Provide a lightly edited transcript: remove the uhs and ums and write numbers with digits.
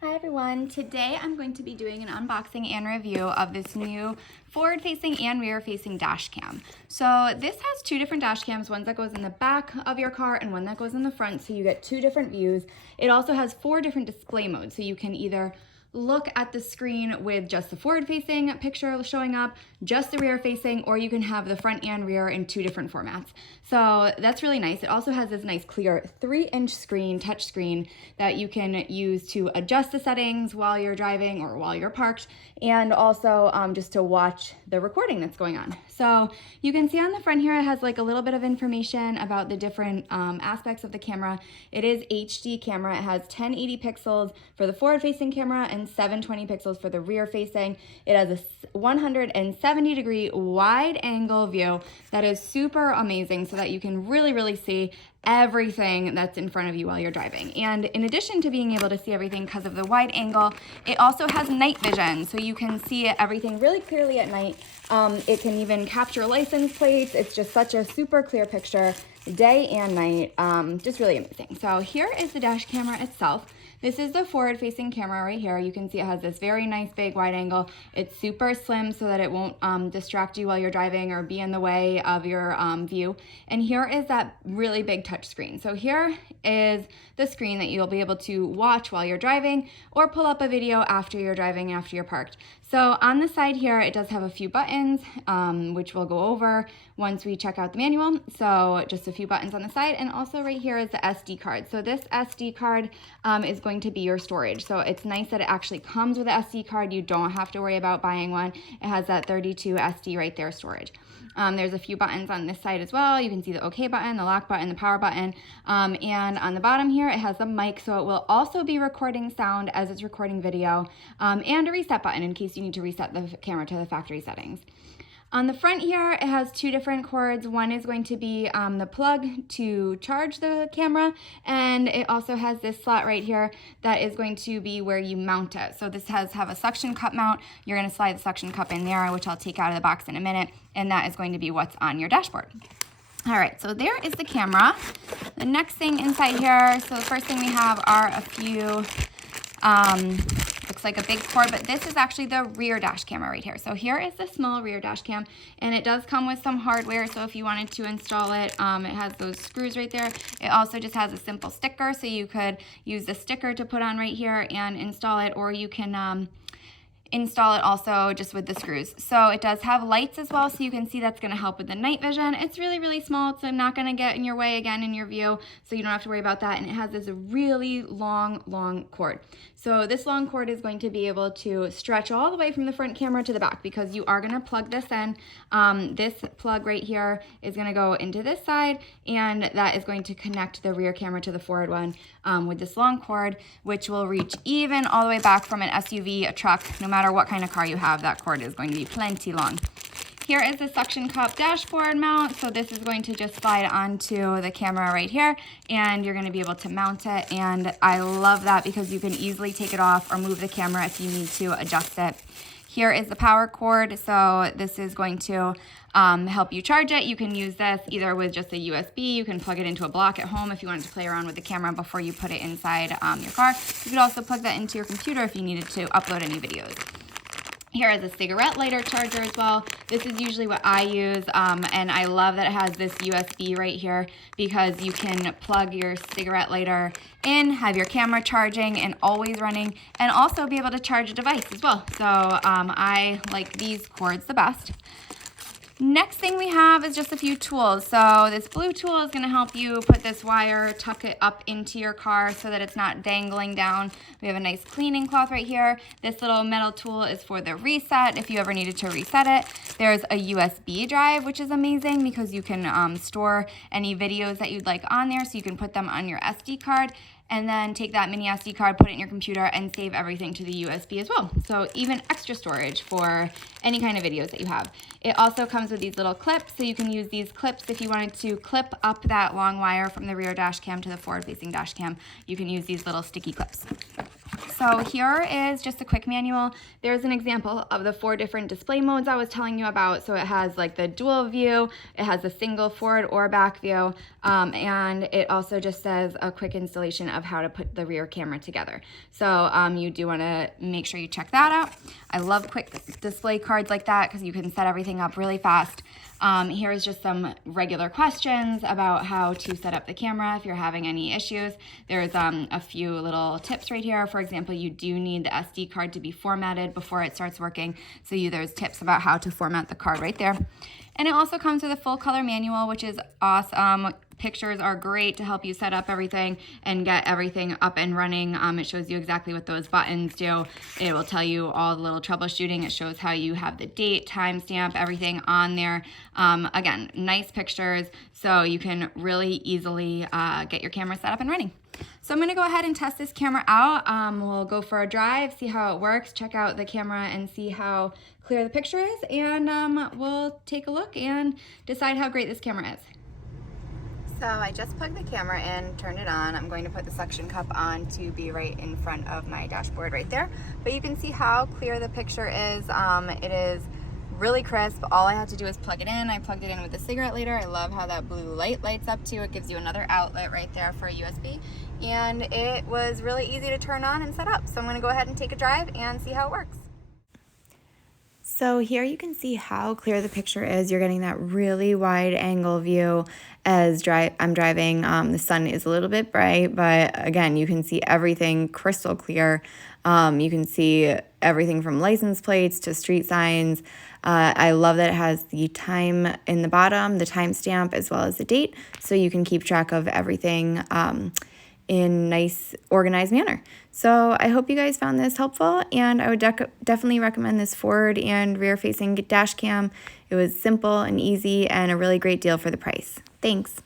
Hi everyone, today I'm going to be doing an unboxing and review of this new forward-facing and rear-facing dash cam. So this has two different dash cams, one that goes in the back of your car and one that goes in the front, so you get two different views. It also has four different display modes, so you can either look at the screen with just the forward-facing picture showing up, just the rear-facing, or you can have the front and rear in two different formats. So that's really nice. It also has this nice clear 3-inch screen, touch screen, that you can use to adjust the settings while you're driving or while you're parked, and also just to watch the recording that's going on. So you can see on the front here, it has like a little bit of information about the different aspects of the camera. It is HD camera. It has 1080 pixels for the forward-facing camera and 720 pixels for the rear-facing. It has a 170-degree wide-angle view that is super amazing, so that you can really see everything that's in front of you while you're driving. And in addition to being able to see everything because of the wide angle, it also has night vision, so you can see everything really clearly at night. It can even capture license plates. It's just such a super clear picture day and night. Just really amazing. So here is the dash camera itself. This is the forward-facing camera right here. You can see it has this very nice big wide angle. It's super slim so that it won't distract you while you're driving or be in the way of your view. And here is that really big touch screen. So here is the screen that you'll be able to watch while you're driving or pull up a video after you're driving, after you're parked. So on the side here, it does have a few buttons, which we'll go over once we check out the manual. So just a few buttons on the side, and also right here is the SD card. So this SD card is going to be your storage. So it's nice that it actually comes with an SD card. You don't have to worry about buying one. It has that 32 SD right there storage. There's a few buttons on this side as well. You can see the OK button, the lock button, the power button, and on the bottom here it has a mic, so it will also be recording sound as it's recording video, and a reset button in case you need to reset the camera to the factory settings. On the front here, it has two different cords. One is going to be the plug to charge the camera, and it also has this slot right here that is going to be where you mount it. So this have a suction cup mount. You're going to slide the suction cup in there, which I'll take out of the box in a minute, and that is going to be what's on your dashboard. All right, so there is the camera. The next thing inside here, so the first thing we have are a few looks like a big cord, but this is actually the rear dash camera right here. So here is the small rear dash cam, and it does come with some hardware. So if you wanted to install it, it has those screws right there. It also just has a simple sticker, so you could use the sticker to put on right here and install it, or you can install it also just with the screws. So it does have lights as well, so you can see that's going to help with the night vision. It's really small. It's not going to get in your way again in your view, so you don't have to worry about that. And it has this really long cord. So this long cord is going to be able to stretch all the way from the front camera to the back, because you are going to plug this in. This plug right here is going to go into this side, and that is going to connect the rear camera to the forward one with this long cord, which will reach even all the way back from an SUV, a truck. No matter what kind of car you have, that cord is going to be plenty long. Here is the suction cup dashboard mount. So this is going to just slide onto the camera right here, and you're going to be able to mount it. And I love that because you can easily take it off or move the camera if you need to adjust it. Here is the power cord. So this is going to help you charge it. You can use this either with just a USB. You can plug it into a block at home if you wanted to play around with the camera before you put it inside your car. You could also plug that into your computer if you needed to upload any videos. Here is a cigarette lighter charger as well. This is usually what I use, and I love that it has this USB right here, because you can plug your cigarette lighter in, have your camera charging and always running, and also be able to charge a device as well. So I like these cords the best. Next thing we have is just a few tools. So this blue tool is going to help you put this wire, tuck it up into your car so that it's not dangling down. We have a nice cleaning cloth right here. This little metal tool is for the reset, if you ever needed to reset it. There's a USB drive, which is amazing because you can store any videos that you'd like on there, so you can put them on your SD card, and then take that mini SD card, put it in your computer, and save everything to the USB as well. So even extra storage for any kind of videos that you have. It also comes with these little clips, so you can use these clips if you wanted to clip up that long wire from the rear dash cam to the forward-facing dash cam. You can use these little sticky clips. So here is just a quick manual. There's an example of the 4 different display modes I was telling you about. So it has like the dual view, it has a single forward or back view, and it also just says a quick installation of how to put the rear camera together. So you do want to make sure you check that out. I love quick display cards like that because you can set everything up really fast. Here's just some regular questions about how to set up the camera if you're having any issues. There's a few little tips right here. For example, you do need the SD card to be formatted before it starts working. So there's tips about how to format the card right there. And it also comes with a full color manual, which is awesome. Pictures are great to help you set up everything and get everything up and running. It shows you exactly what those buttons do. It will tell you all the little troubleshooting. It shows how you have the date, timestamp, everything on there. Again, nice pictures, so you can really easily get your camera set up and running. So I'm going to go ahead and test this camera out. We'll go for a drive, see how it works, check out the camera and see how clear the picture is, and we'll take a look and decide how great this camera is. So I just plugged the camera in, turned it on. I'm going to put the suction cup on to be right in front of my dashboard right there. But you can see how clear the picture is. It is really crisp. All I had to do is plug it in. I plugged it in with a cigarette lighter. I love how that blue light lights up too. It gives you another outlet right there for a USB. And it was really easy to turn on and set up. So I'm gonna go ahead and take a drive and see how it works. So here you can see how clear the picture is. You're getting that really wide angle view as I'm driving. The sun is a little bit bright, but again, you can see everything crystal clear. You can see everything from license plates to street signs. I love that it has the time in the bottom, the timestamp, as well as the date, so you can keep track of everything in nice, organized manner. So I hope you guys found this helpful, and I would definitely recommend this forward and rear-facing dash cam. It was simple and easy and a really great deal for the price. Thanks.